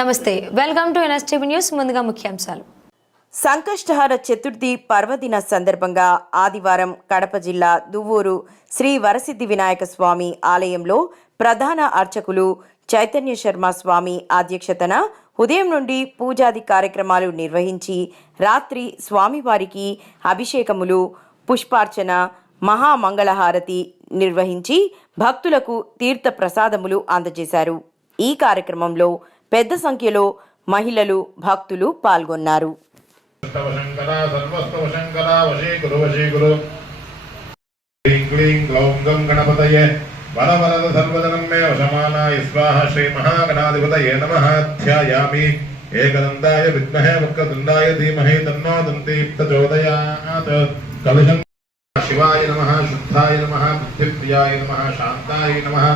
నమస్తే, welcome to NSTV news. ముందుగా ముఖ్యాంశాలు. సంకష్టహార చతుర్థి పర్వదిన సందర్భంగా ఆదివారం కడప జిల్లా దువ్వూరు శ్రీ వరసిద్ధి వినాయక స్వామి ఆలయంలో ప్రధాన అర్చకులు చైతన్య శర్మ స్వామి అధ్యక్షతన ఉదయం నుండి పూజాది కార్యక్రమాలు నిర్వహించి రాత్రి స్వామివారికి అభిషేకములు, పుష్పార్చన, మహామంగళహారతి నిర్వహించి భక్తులకు తీర్థ ప్రసాదములు అందజేశారు. ఈ కార్యక్రమంలో పెద్ద సంఖ్యలో మహిళలు, భక్తులు పాల్గొన్నారు. వరవరద సర్వదనం మే వశమానాయ స్వాహ శ్రీ మహాగణాధిపతయే నమః. ధ్యాయామి ఏకదంతాయ విద్మహే వక్రతుండాయ ధీమహి తన్నో దంతి ప్రచోదయాత్. కలశం శివాయ నమః, శుద్ధాయ నమః, బుద్ధిప్రియాయ నమః, శాంతాయ నమః,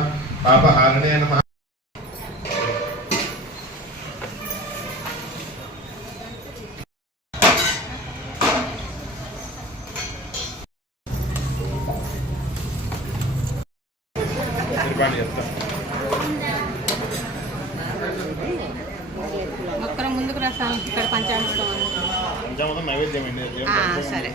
పాపహారణే నమః. ఒక్కరు ముందుకు రాస్తాం. ఇక్కడ పంచామృతం నైవేద్యం సరే.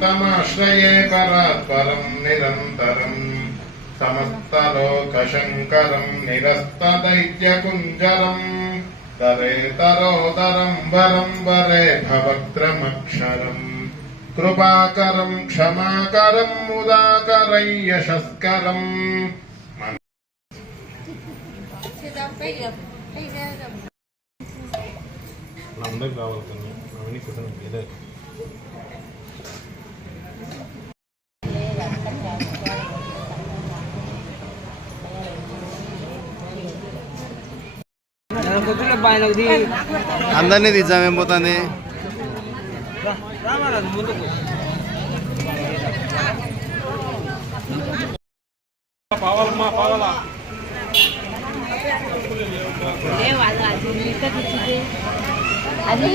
తమాశ్రయే పరాత్పరం నిరంతరం సమస్తలోకశంకరం నిరస్తదైత్యకుంజరం తరేతరోదరం వరం వరే భవక్రమక్షరం కృపాకరం క్షమాకరం ముదాకరం యశస్కరం. అందరికి కావాలి. అందరినీ తీసామేం పోతుంది. అది